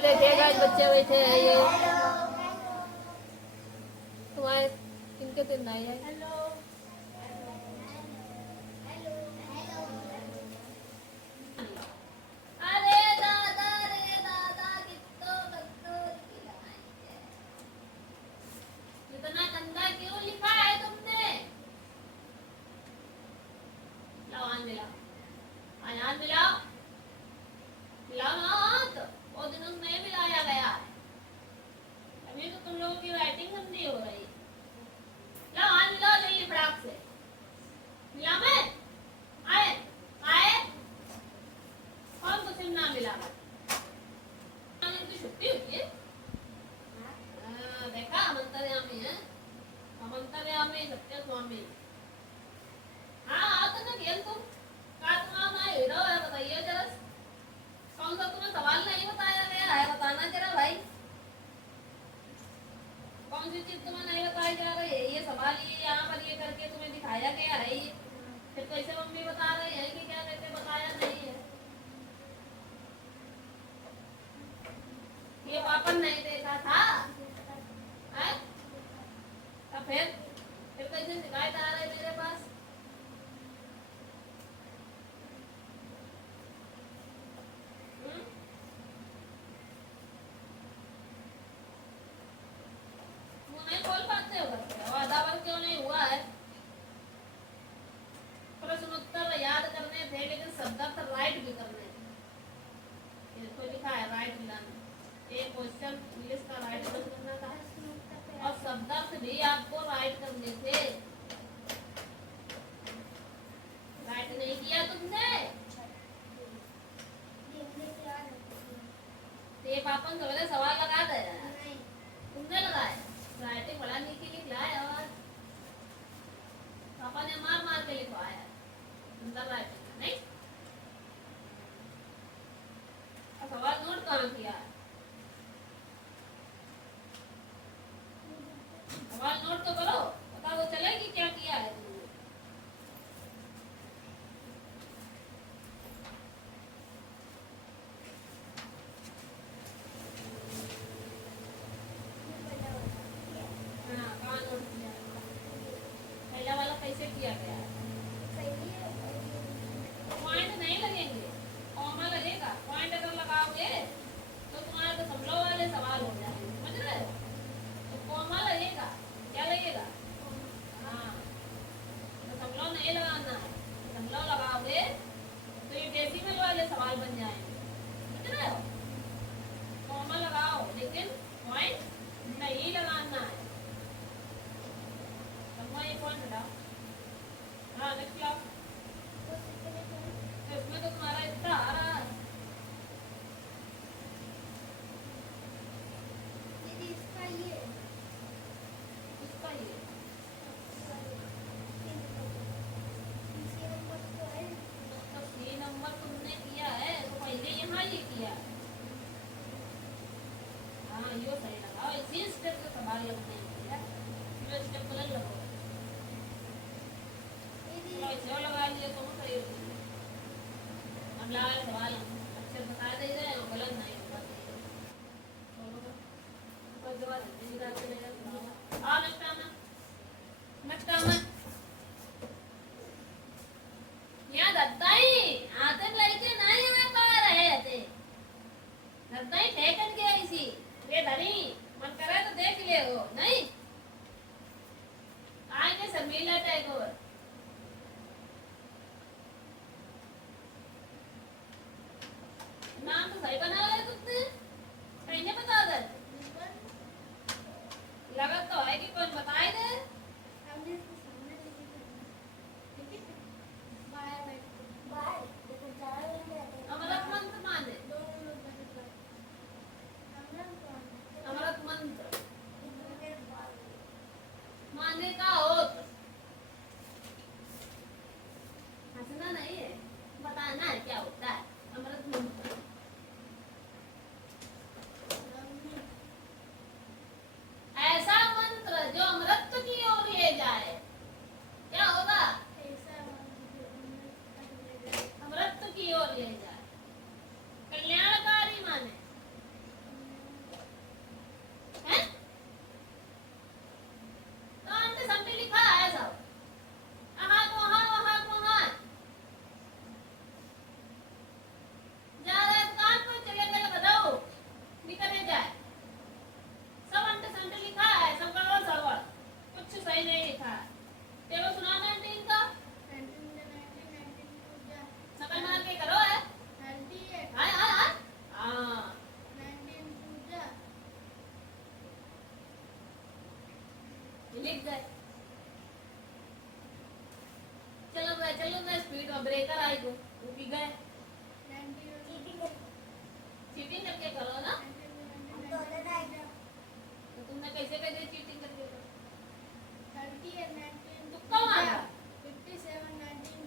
ये देखिए गाइस बच्चे बैठे हैं ये तुम्हारे किनके दिन आई है। अरे दादा रे दादा कितो कितो इतना गंदा क्यों लिखा है तुमने। लाओ हाथ मिलाओ, हाथ मिलाओ, मिलाओ ना हाथ। वो दिनों में मिलाया गया है, अभी तो तुम लोगों की राइटिंग गंदी हो रही है। लाओ हाथ मिलाओ जल्दी फटाक से मिला मैं आए आए कौन तो सिम ना मिला की छुट्टी होती है। देखा मंतर्यामी है, मंतर्यामी सत्य स्वामी। हाँ आओ तो ना खेल तुम का तुम्हारा ना हीरो है, बताइए जरा कौन सा तुम्हें सवाल नहीं बताया गया है, बताना जरा भाई। कौन सी चीज तुम्हें नहीं बताई जा रही है, ये सवाल ये यहाँ पर ये करके तुम्हें दिखाया गया है ये, फिर कैसे मम्मी बता रही है कि क्या कहते बताया नहीं है। ये पापा नहीं देखा था है? तो फिर कैसे शिकायत आ रही है मेरे पास। नहीं बोल पाते हो करते आधा वर्ग क्यों नहीं हुआ है। प्रश्न उत्तर याद करने थे लेकिन शब्दार्थ राइट भी करने थे। इसको लिखा है राइट मिलाना, एक क्वेश्चन इंग्लिश का राइट करना था और शब्दार्थ भी आपको राइट करने थे। राइट नहीं किया तुमने। ये पापा ने सवाल लगा दे तुमने लगाए, राइटिंग बड़ा नीचे लिख लाए और पापा ने मार मार के लिखवाया अंदर राइटिंग नहीं। सवाल नोट कहाँ किया है, सवाल नोट तो करो, पता तो चले कि क्या किया है तुमने। हाँ कहाँ नोट किया है, पहला वाला कैसे किया गया है। पॉइंट नहीं लगेंगे, कॉमा लगेगा। पॉइंट अगर लगाओगे तो तुम्हारे तो दशमलव वाले सवाल हो जाएंगे, समझ रहे हो। तो कॉमा लगेगा, क्या लगेगा, हाँ दशमलव नहीं लगाना है। दशमलव लगाओगे तो ये डेसिमल वाले सवाल बन जाएंगे, समझ रहे हो। कॉमा लगाओ लेकिन पॉइंट नहीं लगाना है। ये पॉइंट हटाओ, हाँ नेक्स्ट लाओ। तो इसमें तो तुम्हारा इतना आ रहा है। इसका ये तो सी नंबर तुमने किया है तो पहले यहाँ ये किया। हाँ यो सही लगा, इसी स्टेप से सवाल लगते हैं, जो स्टेप गलत लगो ऐसे लगा लिए तो सही हो। हम लगा सवाल अच्छे बता दे रहे हैं, गलत नहीं होगा। यहाँ दत्ताई आते लड़के नहीं हमें कह रहे थे, दत्ताई ठेकन के ऐसी ये धरी मन करे तो देख ले हो नहीं आगे शर्मिला टैगोर। नाम तो सही बना रहे तुमने, कहीं बता दे लगा तो है कि कौन बताए दे। अमृत मंत्र माने, अमृत मंत्र माने का हो हंसना नहीं है, बताना है क्या होता है अमृत मंत्र। दिख गए। चलो मैं स्पीड में ब्रेकर आई गो वो भी गए। चीटिंग करके करो ना तो तुमने कैसे कैसे चीटिंग करके करो? तुक्का मारा,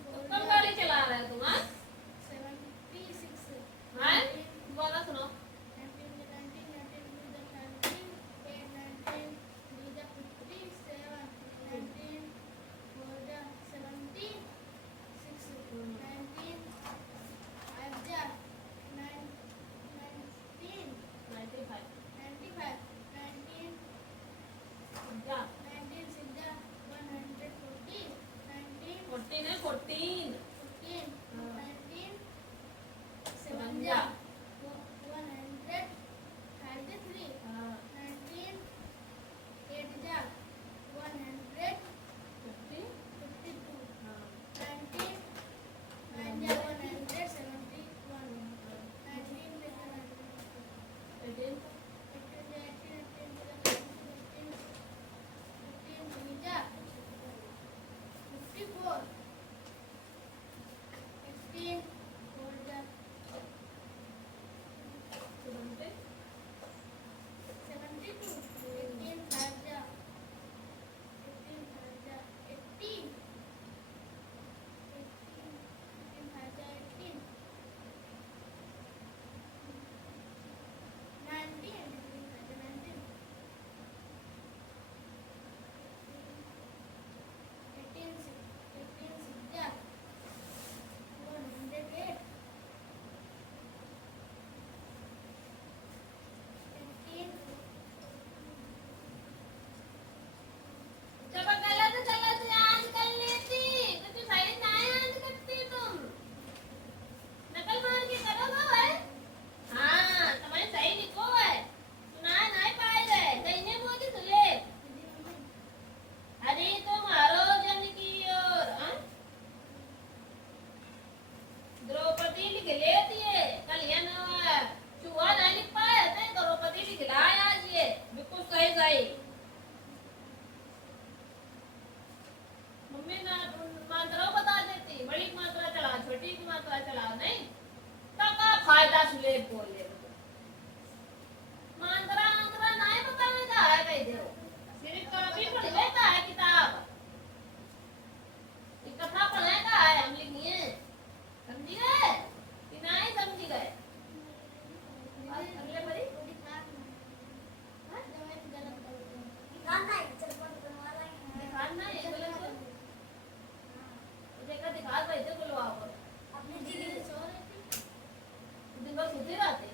तुक्का गाड़ी चला रहा है तुम? हाँ हाँ दोबारा सुनो। जा 14 है 14 समझा। हाँ 18 जब गलत याद कर लेती तो तू सही ना याद करती तुम। नकल मार के करो ना है। हाँ तुम्हारे सही लिखो है सुना नहीं पाए गए कहीं बोली सुले। अरे तुम्हारो जन की ओर द्रौपदी लिख लेती है कल ये ना चूहा नहीं लिख पाए तो द्रौपदी लिख लाया आज ये बिल्कुल सही सही। मम्मी ना मात्रा बता देती बड़ी मात्रा चला छोटी की मात्रा चला नहीं तो का फायदा सुले बोले मात्रा मात्रा नहीं बताने का है कह दो सिर्फ कॉपी पढ़ लेता है किताब ये कथा पढ़ेगा है हम लिखिए समझी गए कि नहीं समझी गए? अगले बड़ी दिखाना है गलत को देखा दिखा कैसे बुलवा अपनी दीदी ने सो रही थी दिन भर सोते रहते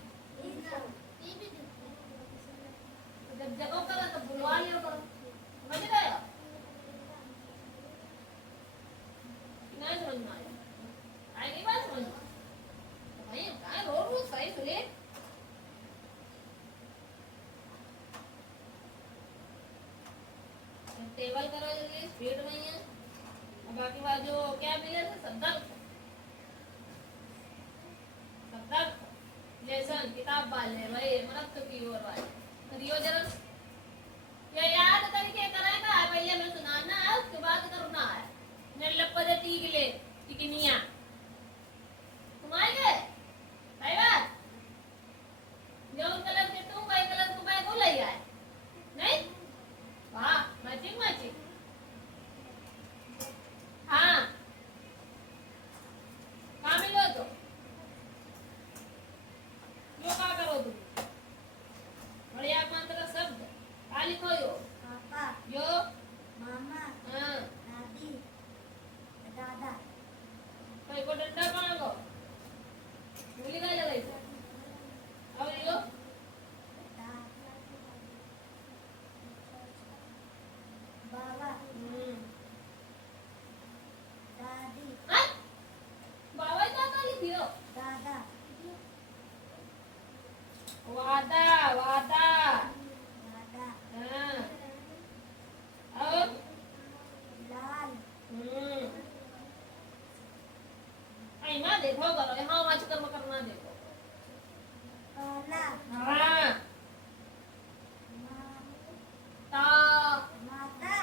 जब जगह करो तो बुलवा लियो करो समझ गए? नहीं समझ में आया आएगी बात समझ में भाई कहाँ रोज सही सुने टेबल करो जल्दी स्पीड में ही है। बाकी बात जो क्या मिले थे शब्दार्थ लेसन किताब वाले भाई मरद की ओर वाले करियो जरा ये याद करके करेगा पहले मैं सुनाना है उसके बाद करना है निर्लप दे टीकले टिकनिया तुम आएंगे भाई बात जो गलत के तुम भाई गलत को भाई को ले आए नहीं वाह मैचिंग हाँ कहाँ मिलो तो यो क्या करो तुम बढ़िया मंत्र शब्द क्या लिखो यो पापा यो मामा हाँ दादी दादा कोई को डंडा मांगो भूली गए लगे और यो बाबा दादी बाबा दादा लिखियो दादा वादा वादा वादा हाँ और लाल आई माँ देखो करो यहाँ वाच कर्म करना देखो काला हाँ ता माता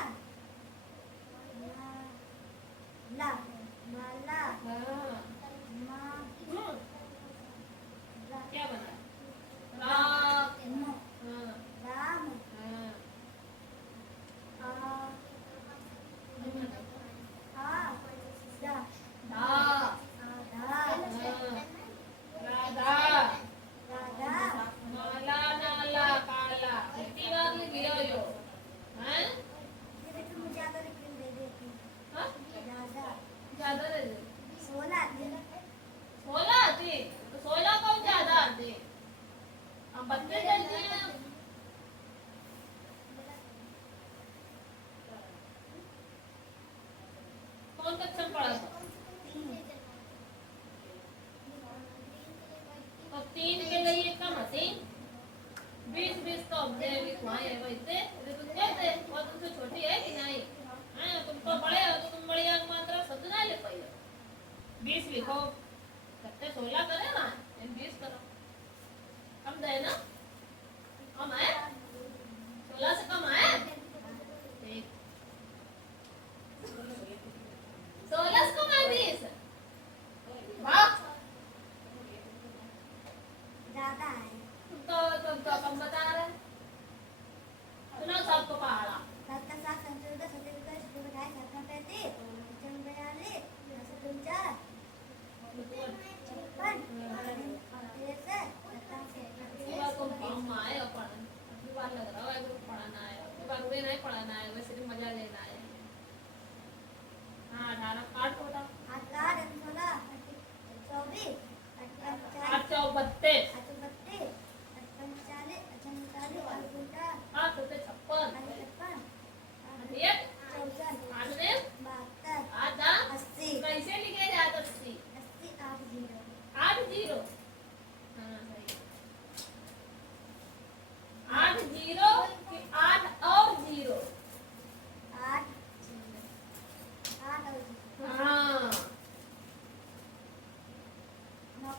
हम बत्ते जलते हैं। कौन कक्षा में पढ़ा था? तो 3 के लिए कम है 3 20 तो लिखवाए हैं वैसे तो तुम कहते और तुमसे छोटी है कि नहीं हैं? तुम तो बड़े हो तो तुम बढ़िया मात्रा शब्द ना लिख पाइए। 20 लिखो कितने 16 करे ना 20 करो कम दे ना कम है 16 से कम है 16 से कम है 20 वाह ज्यादा है। तुम तो कम बता रहे सुनो सबको पहाड़ा 7 का 7 संचों का 17 का 17 का 7 का 35 55 52 पूरा तुम कम आए और पढ़ना अगली बार लग रहा है कि पढ़ाना है अगली बार वे नहीं पढ़ाना है वैसे भी मजा लेना है। हाँ 18 काट होता 8 चौक 32 8 होते 56 एक 8 ने 8 दा कैसे लिखे जाते 80 8 0 हाँ सही 8 0 कि 8 और 0 हाँ 9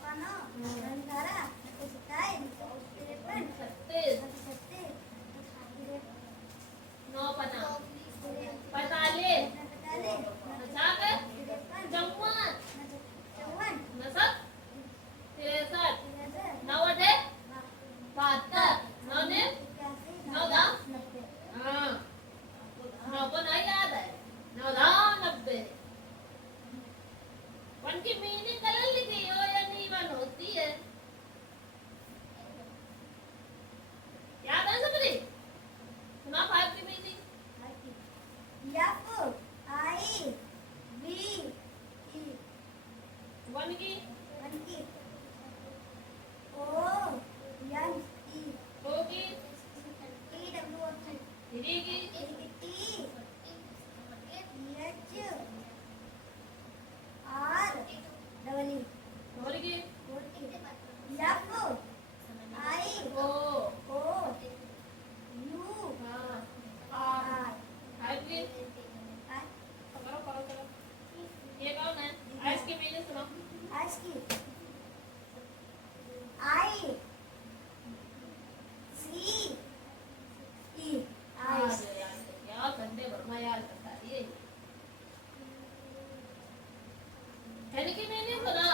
पना 45 नचाक जम्मन नसक 63 9 अठे 72 9 ने 9 दा हाँ 9 को नहीं याद है 9 दा 90 वन की मीनिंग कलर लिखी हो या नहीं वन होती है याद है सबरी सुना 5 की मीनिंग वन की टू की थ्री की फोर की ओ हाँ फाइव की करो करो करो ये कौन है आइस की मीनिंग सुनो क्या घंटे भर में याद करता है ये एन की मीनिंग सुनो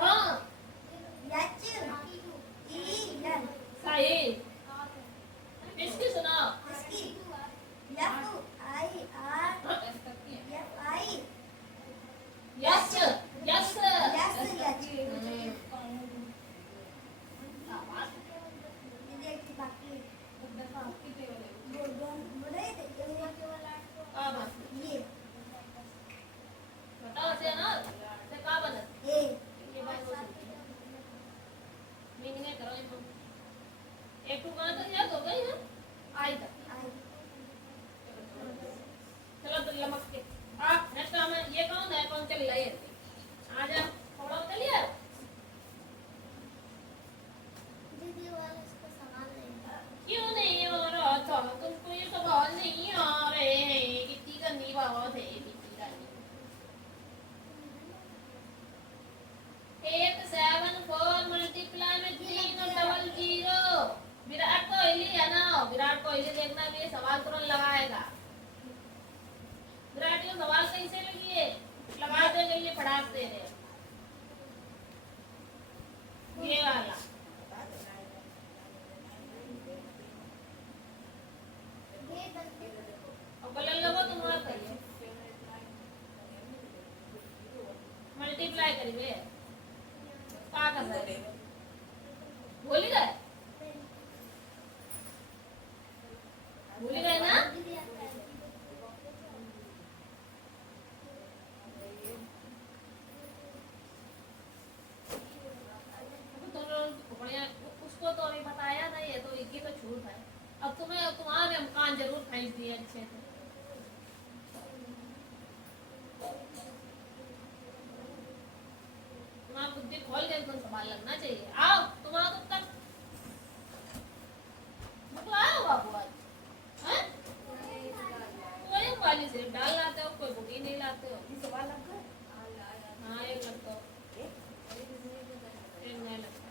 हाँ सही इसकी सुनो यस यस बताओ से ना से का बनत ये बात मीनिंग है करो इनको एक टू कहाँ तक याद हो गई है आई तक चलो तो लमक के नेक्स्ट हमें ये कौन है कौन चल रहा है आ जा थोड़ा चलिए क्यों नहीं हो रहा था तुमको ये सवाल नहीं आ रहे हैं कितनी गंदी बात है कितनी गंदी 8 7 4 मल्टीप्लाई में 3 और 00 विराट कोहली है ना विराट कोहली देखना भी ये सवाल तुरंत लगाएगा विराट ये सवाल कैसे लगी लगा देंगे ये पढ़ाक दे रहे ये वाला और कलर लगो तुम्हारा करिए मल्टीप्लाई करिए क्या कर रहे भूल गए ना तो अब तुम्हारे हम कान जरूर खींच दिए अच्छे से। तुम्हारा बुद्धि खोल के एकदम सवाल लगना चाहिए। आओ तुम्हारा तो तक बुलाया होगा बुआ हैं? वही वाली सिर्फ डाल लाते हो, कोई बुटी नहीं लाते हो। हाँ एक लगता हो, एक नहीं लगता।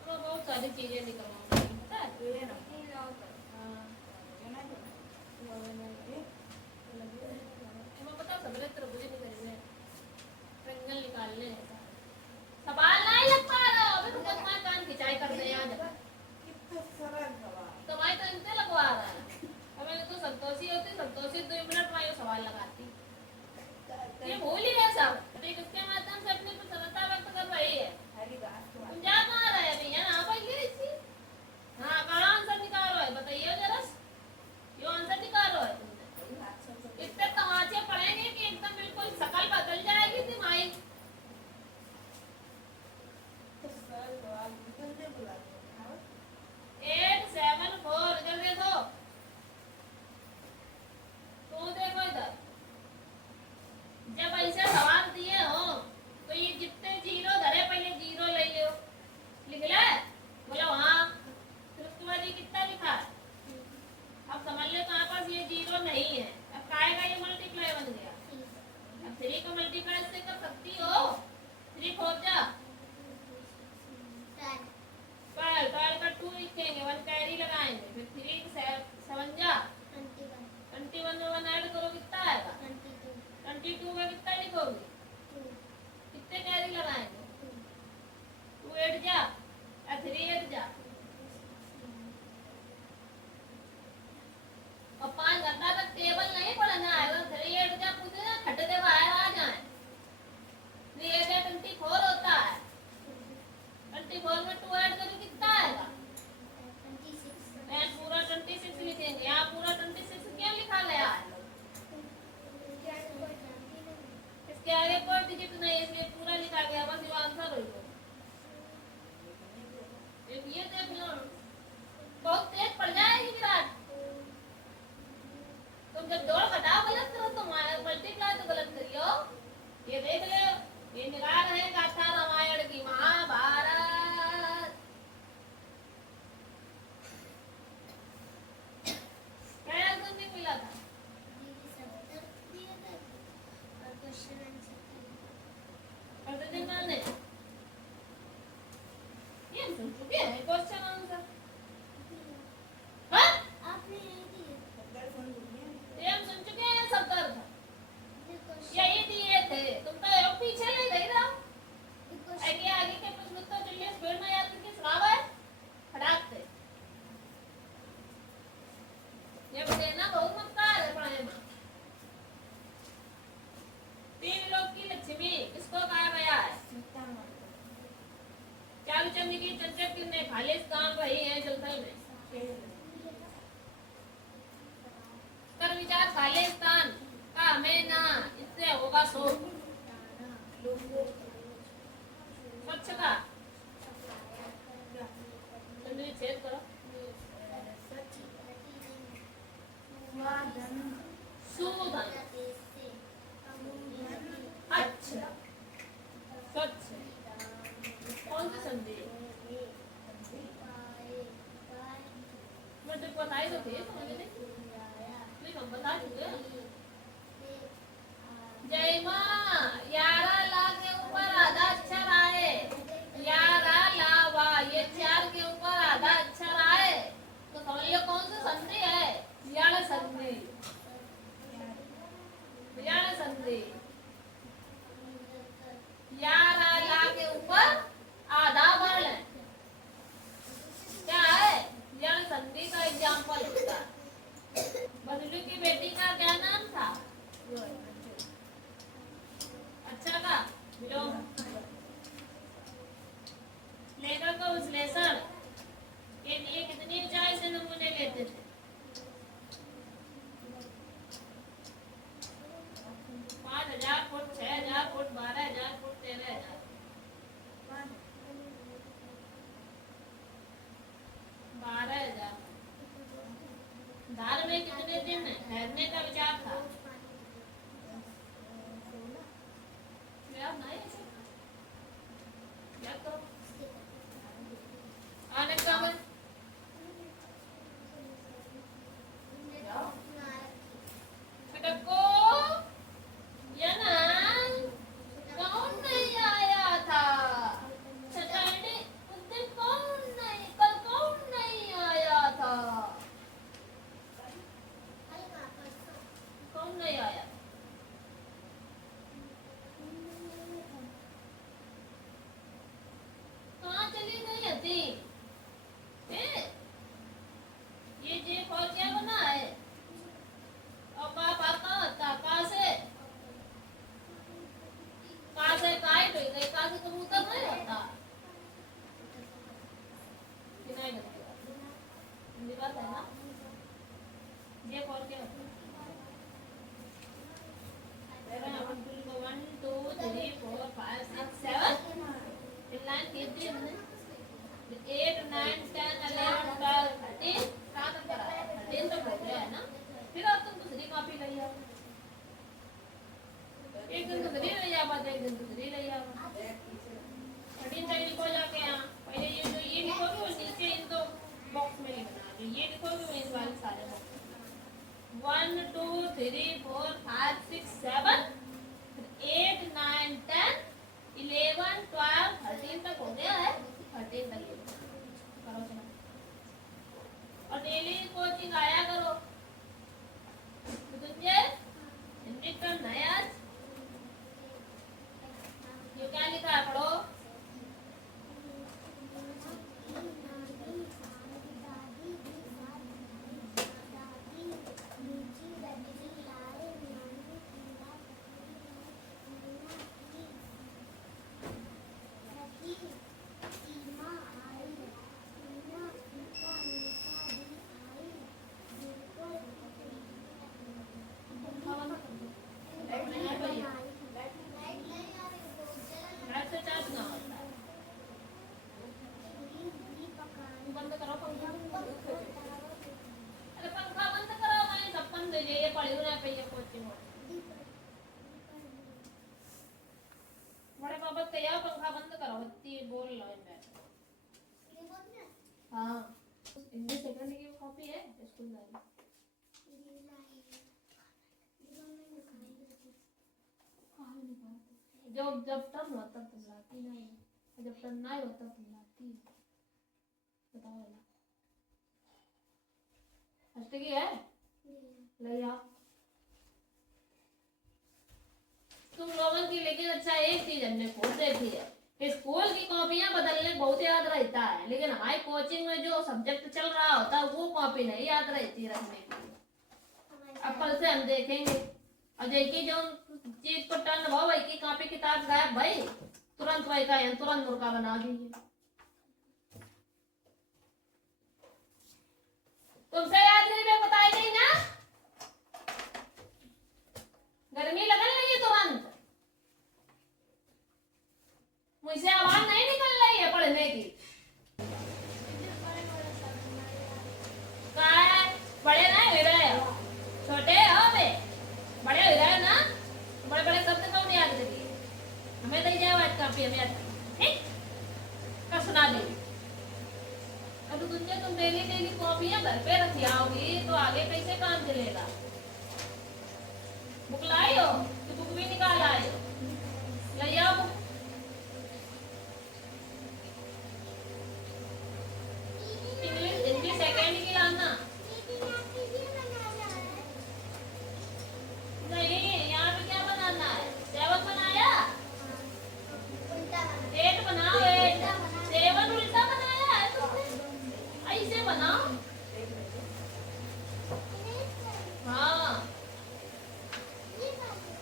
तो बहुत सारी चीजें निकलवाऊंगी पता है। हाँ तुम्हें पता सबरे तरफ मुझे नहीं करेंगे रंगल निकालने सवाल नहीं लग पा रहा हो। अभी रुको तुम्हारे कान खिंचाई कर दे यहाँ जगह तुम्हारी तो इनसे लगवा रहा है। अगर तो संतोषी होती, संतोषी 2 मिनट में ये सवाल लगाती। ये भूल ही गए सब। अभी किसके माध्यम से अपनी प्रसन्नता व्यक्त कर रही है। तुम जा कहाँ रहे अभी यहाँ आ पाएंगे इसी। हाँ कहाँ आंसर निकाल रहे हो बताइए जरा। यो आंसर निकाल रहे हो तुमने। इतने तमाचे पड़ेंगे कि एकदम बिल्कुल शकल बदल जाएगी तुम्हारी। 874 इधर देखो, तो देखो इधर। जब ऐसे सवाल दिए हो तो ये जितने जीरो धरे पहले जीरो ले लो। लिख ले बोलो हाँ। फिर उसके बाद ये कितना लिखा है। अब समझ लो तुम्हारे पास ये जीरो नहीं है। अब काय का ये मल्टीप्लाई बन गया। अब 3 का मल्टीप्लाई से कर सकती हो। 3 खोज जा। ट्वेल्व का 2 लिखेंगे, 1 कैरी लगाएंगे, फिर 3 7 जा 21 में 1 ऐड करो कितना आएगा 22 में कितना लिखोगे कितने कैरी लगाएंगे 2 8 जा 3 8 जा और 5 घंटा तक टेबल नहीं पढ़ना है। 3 8 जा पूछे ना खट दे बाहर आ जाए। 3 8 24 होता है। 24 में 2 ऐड करो कितना आएगा 26। पूरा 26 लिखेंगे। यहाँ पूरा 26 क्यों लिखा गया है। इसके आगे कोई डिजिट नहीं है इसलिए पूरा लिखा गया। बस ये आंसर हो गया। ये देख लो बहुत तेज पड़ जाएगी विराट। तुम जब जोड़ घटाओ गलत करो तो मल्टीप्लाई तो गलत करियो। ये देख ले ये निकाल रहे हैं गाथा रामायण की महाभारत। क्या आंसर नहीं मिला था। दिन मैंने ये सुन चुके हैं क्वेश्चन आंसर। हाँ ये हम सुन चुके हैं सब दर्द यही दिए थे। तुम तो पीछे ले गई ना। आगे आगे के प्रश्न तो चलिए स्पीड में याद करके सुनाओ है फटाक से। ये देना बहुत मजेदार है पढ़ाई में। 3 लोग की लक्ष्मी किसको कहा गया है। चारूचंद की चंचल किन्ने खालिस्तान रही है जलथल में। कर विचार खालिस्तान का हमें ना इससे होगा शोक। स्वच्छता चंद्री छेद करो। सुधन अच्छा स्वच्छ कौन सी संधि मुझे बताई तो थी समझने नहीं हम बता चुके। जय माँ 11 ला के ऊपर आधा अक्षर आए 11 लावा ये 4 के ऊपर आधा अक्षर आए तो समझ लो कौन सी संधि है। यण संधि। यण संधि 11 ला के ऊपर आधा वर्ण क्या है यण संधि का एग्जाम्पल होता है। बदलू की बेटी का क्या नाम था। अच्छा का विलोम। लेखक का विश्लेषण के लिए कितनी ऊंचाई से नमूने लेते थे। 5000 फुट 6000 फुट 12000 फुट 13000 12 ठहरने का विचार था। आप नहीं याद करो आने का मैं बेटा को या ना कौन नहीं आया था सैटरडे उस दिन कौन नहीं कल कौन नहीं आया था कौन नहीं आया कहाँ चली गई हती ये जे फॉल क्या बना है और पापा कहाँ था कहाँ से काट हुई गई कहाँ से कबूतर नहीं होता कि नहीं बनती हिंदी बात है ना ये फॉल क्या होता है 1 2 3 4 5 6 7 in line keep the 8 9 10 11 12 13 कहाँ तक करा है 13 तक हो गया है ना फिर अब तुम दूसरी कॉपी ले आओ एक दिन दूसरी ले आओ बाद एक दिन दूसरी ले आओ 13 तक लिखो जाके यहाँ पहले ये जो ये लिखोगे वो नीचे इन दो बॉक्स में लिखना जो ये लिखोगे वो इस वाले सारे बॉक्स 1 2 3 4 5 6 7 8 9 10 11 12 13 तक हो गया है 13 तक करो चलो और डेली कोचिंग आया करो तुझे रिटर्न नया ये क्या लिखा है पढ़ो पंखा बंद करो बोल लो हाँ हिंदी सेकंड की कॉपी है स्कूल में जब टर्न हो तब तुम लाती नहीं जब टर्न नहीं हो तब तुम लाती बताओ हस्ती है ले आओ तुम लोगों की लेकिन अच्छा एक चीज हमने खुद देखी है स्कूल की कॉपियां बदलने बहुत याद रहता है लेकिन हमारी कोचिंग में जो सब्जेक्ट चल रहा होता है वो कॉपी नहीं याद रहती रखने की अब कल से हम देखेंगे और देखिए जो चीज को टर्न हो भाई की कॉपी किताब गायब भाई तुरंत वही का तुरंत मुर्गा बना दीजिए तुमसे याद नहीं मैं बताई नहीं ना गर्मी लगने लगी तुरंत मुझसे आवाज नहीं निकल रही है पढ़ने की बड़े ना हो रहे छोटे हो बे बड़े हो रहे ना बड़े बड़े शब्द कौन याद रखिए हमें तो जाए आज काफी हमें याद ठीक का सुना दे अब तुम डेली डेली कॉपियां घर पे रखी आओगी तो आगे कैसे काम चलेगा बुक लाई हो तो बुक भी निकाल आए हो ले आओ बुक इंग्लिश हिंदी सेकंड की लाना नहीं यहाँ पे क्या बनाना है 7 बनाया 8 बनाओ 8 7 उल्टा बनाया है तुमने ऐसे बनाओ हाँ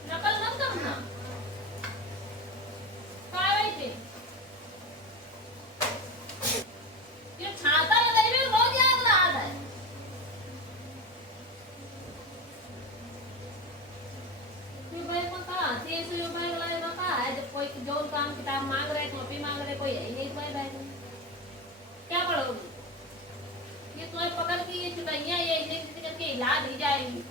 नकल मत करना ये छाता लगाई में रोज याद रहा है जब कोई जो काम किताब मांग रहे कॉपी मांग रहे कोई है नहीं कोई बैठे क्या पढ़ोगी ये तुम्हें पकड़ के ये चुटाइयां ये करके हिला दी जाएगी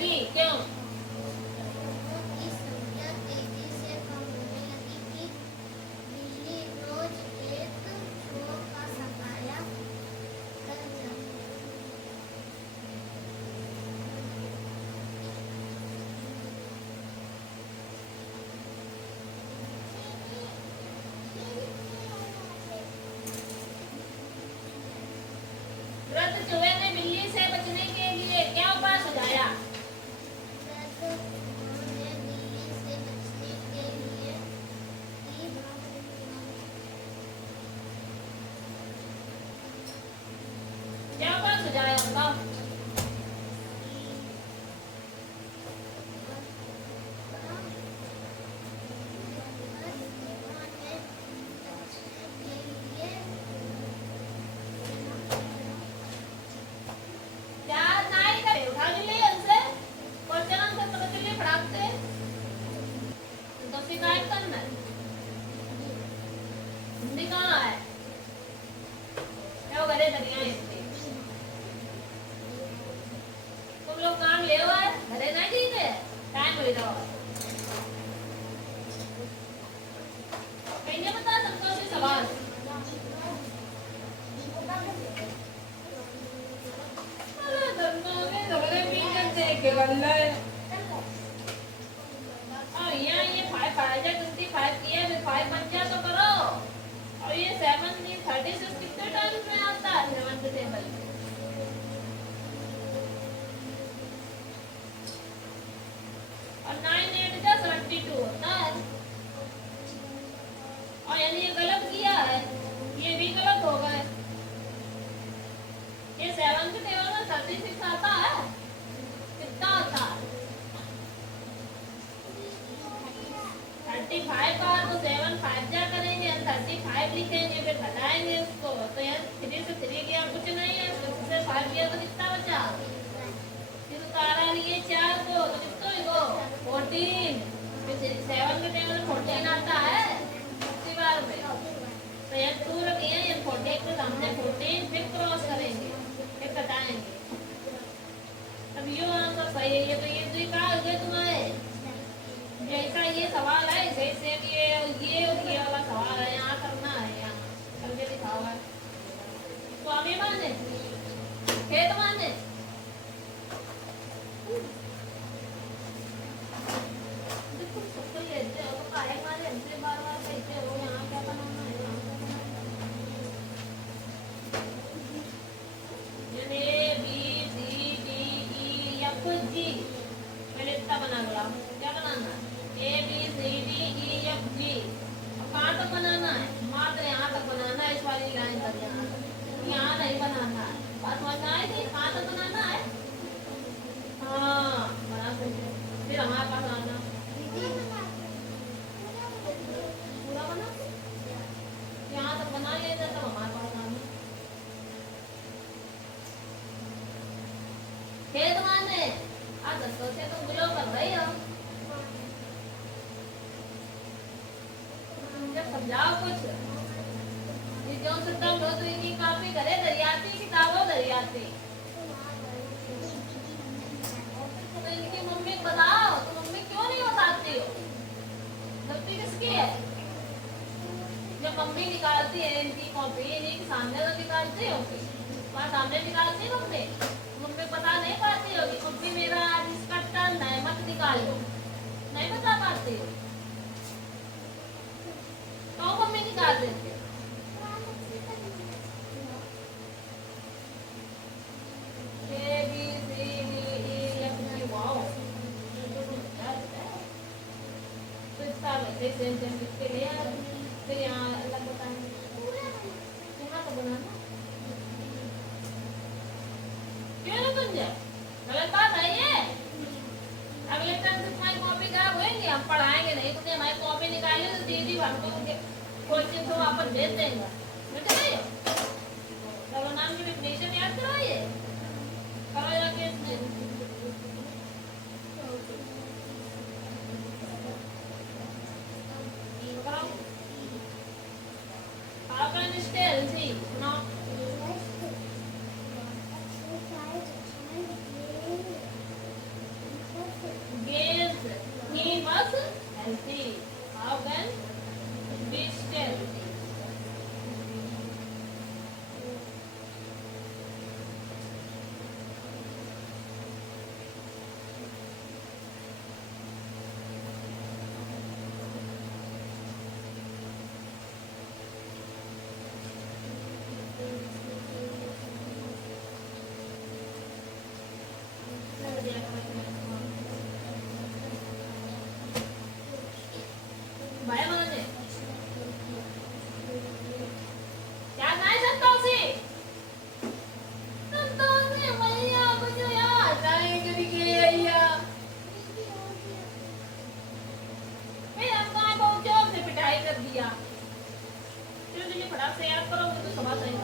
लगी क्यों? की संख्या तेजी से कम होने लगी थी। बिल्ली रोज एक चोर का सफाया कर जाती। व्रत चूहे ने बिल्ली से बचने के लिए क्या उपाय सुझाया? उन्होंने बिल्ली से बचने के लिए क्या उपाय सुझाया बताओ? क्या नाई करे उठा के लिए उनसे और चलन से पता चलिए फड़ाकते तो शिकायत करना है। हिंदी कहाँ है? क्या वो घरे दरिया इतने तुम लोग काम ले हुआ है घरे नहीं ठीक है टाइम हो जाओ कहीं नहीं बता तुमको से सवाल अरे तुमको ने झगड़े पीछे देख के बल्ले यहाँ ये 5 किए फिर 5 बच्चा तो करो और ये 7 ये 36 कितने टाइम्स में आता है 7 टेबल और 9 8 का 72 होता है और यानी ये गलत किया है ये भी गलत हो गए ये 7 के टेबल में 36 आता है कितना आता है 35 का तो 7 5 जा करेंगे 35 लिखेंगे फिर घटाएंगे उसको तो यार 3 से 3 गया कुछ नहीं है 6 से 5 गया तो कितना बचा फिर उतारा लिए 4 को तो कितना हो 14 फिर 7 के टेबल में 14 आता है इसी बार में तो यार 2 रखिए ये 48 के सामने 14 फिर क्रॉस करेंगे फिर घटाएंगे अब ये आंसर सही है ये तो ये कहा हो गया तुम्हारे जैसा ये सवाल है जैसे ये वाला सवाल है यहाँ करना है यहाँ करके दिखाओ है स्वामी माने खेत माने सबको लेते हो तो काहे मारे हमसे बार-बार कहते हो यहाँ क्या बनाना है यहाँ क्या बनाना है A B C D E F G पहले इतना बना लो क्या बनाना है A B C D E F G कहाँ तक बनाना है मात्र यहाँ तक बनाना है इस वाली लाइन तक यहाँ नहीं बनाना है बात समझना है कि कहाँ तक बनाना है हाँ बना सकते फिर हमारे पास आना पूरा बना यहाँ तक बना लेते तब हमारे पास आना खेत माने आज 10 से तुम बिलो कर रही हो जब समझाओ कुछ ये जो सिस्टम हो तो इनकी कॉपी करे दरियाती किताबों दरियाती तो इनकी मम्मी को बताओ तो मम्मी क्यों नहीं बताती हो गलती किसकी है जब मम्मी निकालती है इनकी कॉपी इन्हीं के सामने तो निकालती होगी वहाँ सामने निकालती है मम्मी मम्मी पता नहीं पाती होगी मम्मी मेरा आज इसका टर्न है मत निकालो नहीं बता पाती हो तो मम्मी निकाल देती है A B C D E F G wow तो इसका वैसे सेंटेंस लिख के ले आ फिर यहाँ अलग बताएंगे यहाँ तो बनाना क्यों ना बन जाए गलत बात है ये अगले टाइम से तुम्हारी कॉपी खराब होएंगी हम पढ़ाएंगे नहीं तो हमारी कॉपी निकाले तो दीदी हमको कोचिंग से वापस भेज देंगे बेटा नहीं सर्वनाम की डेफिनेशन याद करवाइए करो जाके आपका निष्ठे हेल्थी सुनाओ us healthy. How can we stay healthy? Baik mana ni? Jangan naik Santosi. Santosi, भैया मुझे यार जाएंगे के या मैं अब कहाँ पहुँचे हमने पिटाई कर दिया चलो चलिए फटाक से याद करो मुझे तो सुबह सही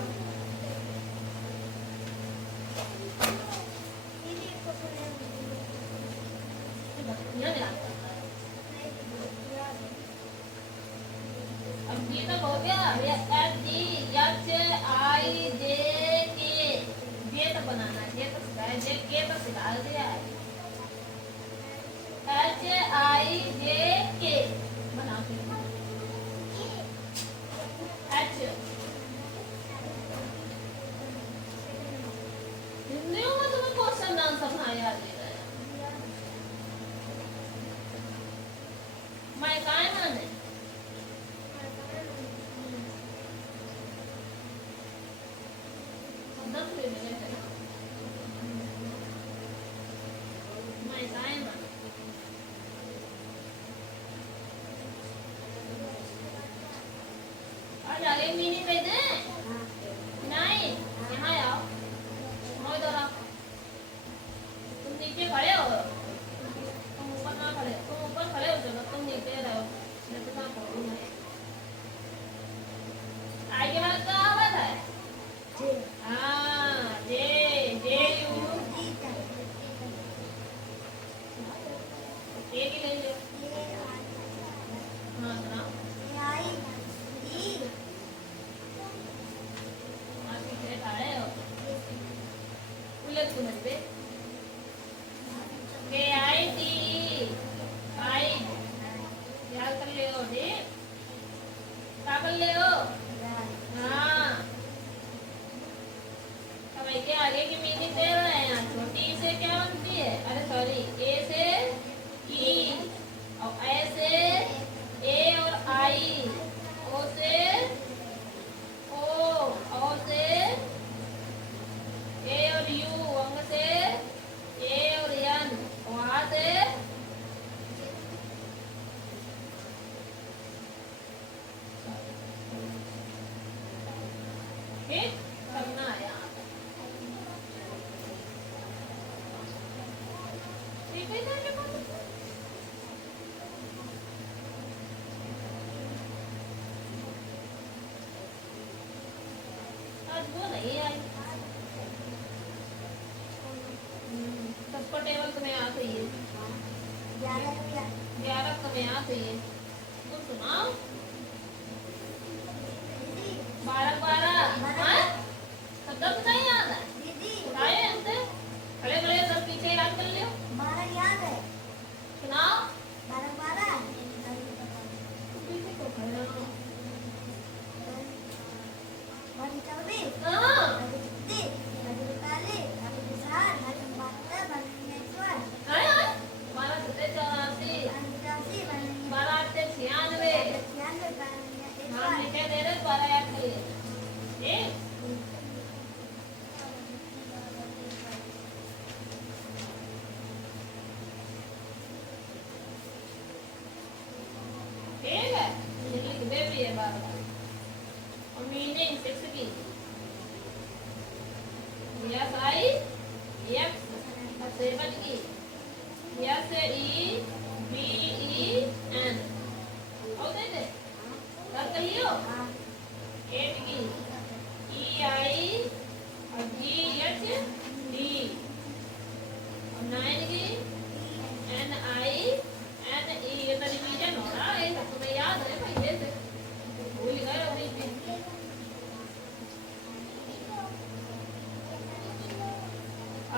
दीदी को सुने नहीं आता अब ये तक हो गया एच डी एच आई जे के जे तक बनाना है जे तक सिखाया जे के तक सिखा दिया है एच आई जे के बना के एच हिंदी में तुम्हें क्वेश्चन आंसर ना याद है मैं काय माने आगे की मीनिंग दे रहे हैं यहाँ छोटी से क्या बनती है अरे सॉरी ए से ई और ए से ए और आई ओ से ओ से ए और यू अंग से ए और एन वहां से ठीक करना है आज वो नहीं आई सबको टेबल तुम्हें आ गई है 11 तुम्हें आ गई है तुम सुनाओ 12 सब तक नहीं याद है सुनाए हमसे खड़े खड़े सब पीछे याद कर लियो 12 याद है सुनाओ 12 पीछे तो खड़े हो 24 हाँ 25 Yes, I. Yes. Seven E. Yes, E. B E N. होते थे कर कर लियो 8 की E I और G H D और 9 की N I N E ये तो रिवीजन हो रहा है सब तुम्हें याद है पहले से भूल गए हो नहीं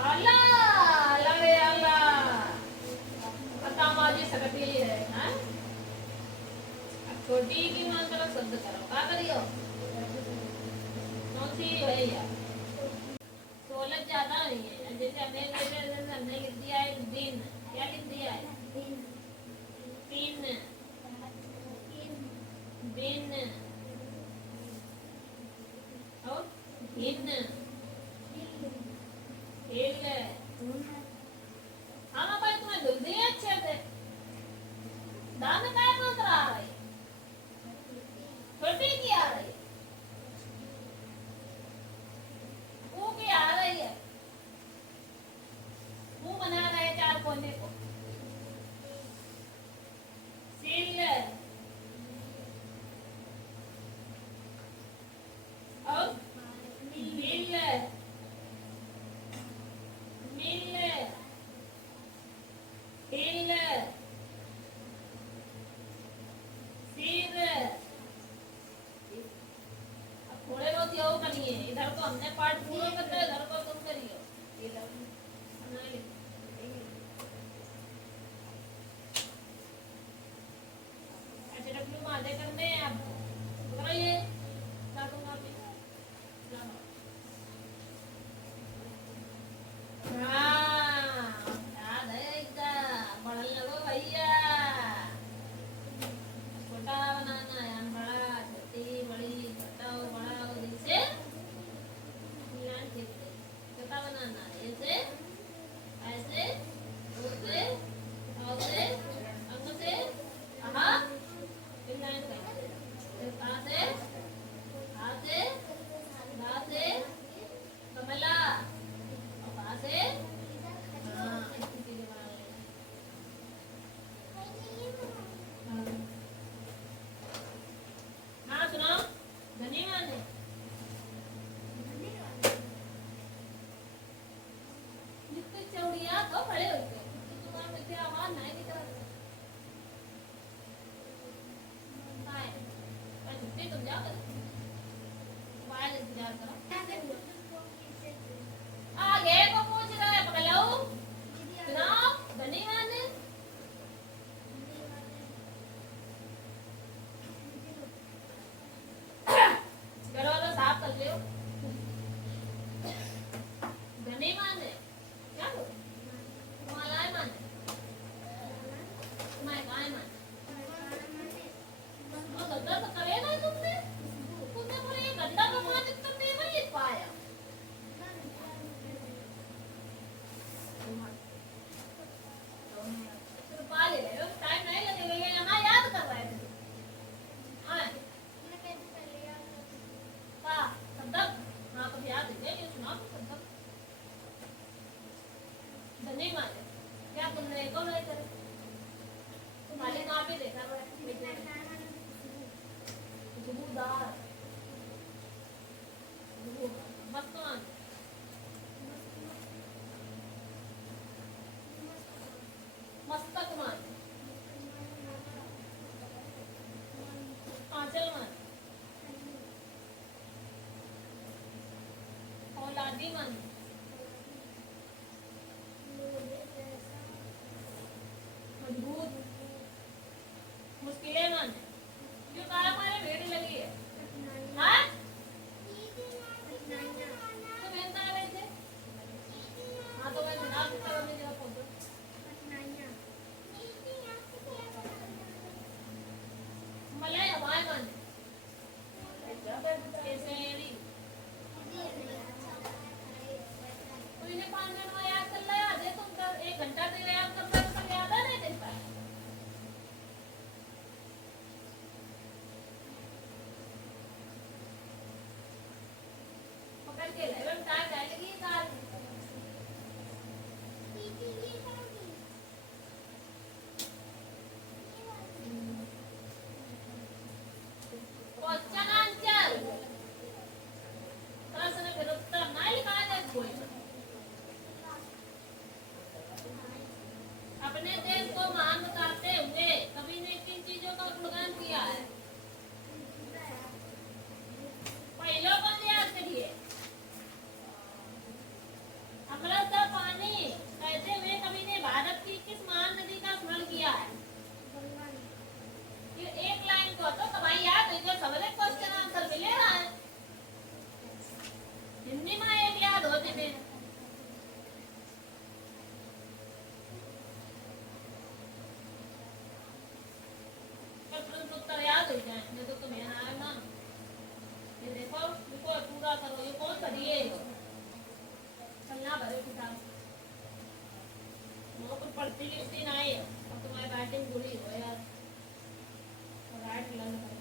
अल्लाह छोटी की मात्रा शुद्ध करो क्या करियो कौन सी है यार सोलह ज्यादा नहीं है जैसे हमने लिख दिया है दिन क्या लिख दिया है तीन दिन और भिन्न हिल हम अपन तुम्हें धुल दिए अच्छे से दान काय मात्रा आ रही छोटी की आ रही ऊ की आ रही है मुंह बना रहे चार कोने को सिल और मिल मिल हिल सिर अब थोड़े बहुत यो करिए इधर तो हमने पाठ पूरा करना है इधर को तुम करिए इधर नहीं लिखो HW में आधे करने हैं आपको करिए क्या दूंगा अभी हाँ याद है एकदम बड़ा लगो भैया छोटा बनाना है बड़ा छोटी बड़ी छोटा और बड़ा और इसे मिलान ठीक है छोटा बनाना है ऐसे ऐसे ऐसे ऐसे अंग से हाँ फिर लाइन कर फिर कहाँ से हाथ से गा से कमला और कहाँ से हाँ इसी के लिए बना लेना हाँ सुनाओ धन्यवाद है जितने चौड़िया कब खड़े होते हैं तुम्हारा में क्या आवाज नहीं दिख रहा हाय पर छुट्टी तुम जाओ वायर इंतजार करो आगे को पूछ रहा है पकड़ो सुनाओ धन्यवाद है दरवाजा साफ कर लियो धन्यवाद है क्या बोल तुम्हारा मान तुम्हारे काय मान और गद्दा तो करेगा तुमने तुमने बोले ये गद्दा का मान तुमने नहीं लिख पाया तो पा ले रहे हो टाइम नहीं लगेगा ये यहाँ याद कर रहे थे हाँ का शब्द हाँ तो याद है ये सुना शब्द धन्यवाद क्या तुमने कौन है तेरे तुम्हारे कहाँ पे देखा जुबूदार मस्तमान मस्तकमान आंचलमान औलादीमान मजबूत मुश्किलें मान जो कहा हमारे भीड़ लगी है हाँ तो बहन कहाँ गए थे हाँ तो मैं बिना कितना करने जगह पहुंचो मलाई हवाएं मान कैसे एड़ी तो इन्हें 5 मिनट में याद कर लिया दे तुम तो 1 घंटा तो याद करता है तो याद आ नहीं देता पकड़ के ले टाइम डालेगी कार क्वेश्चन आंसर प्रश्न फिर उत्तर नहीं लिखा है कोई अपने देश को महान बताते हुए कवि ने किन चीजों का गुणगान किया है पहले को याद करिए अमृत पानी कहते हुए कवि ने भारत की किस महान नदी का स्मरण किया है फिर एक लाइन को तो पास हो जाए मैं तो तुम्हें आए ना ये देखो इसको पूरा करो ये कौन सा दिए चलना भरे किताब वो कुछ पढ़ती लिखती नहीं है और तुम्हारी राइटिंग बुरी हो यार राइट लर्न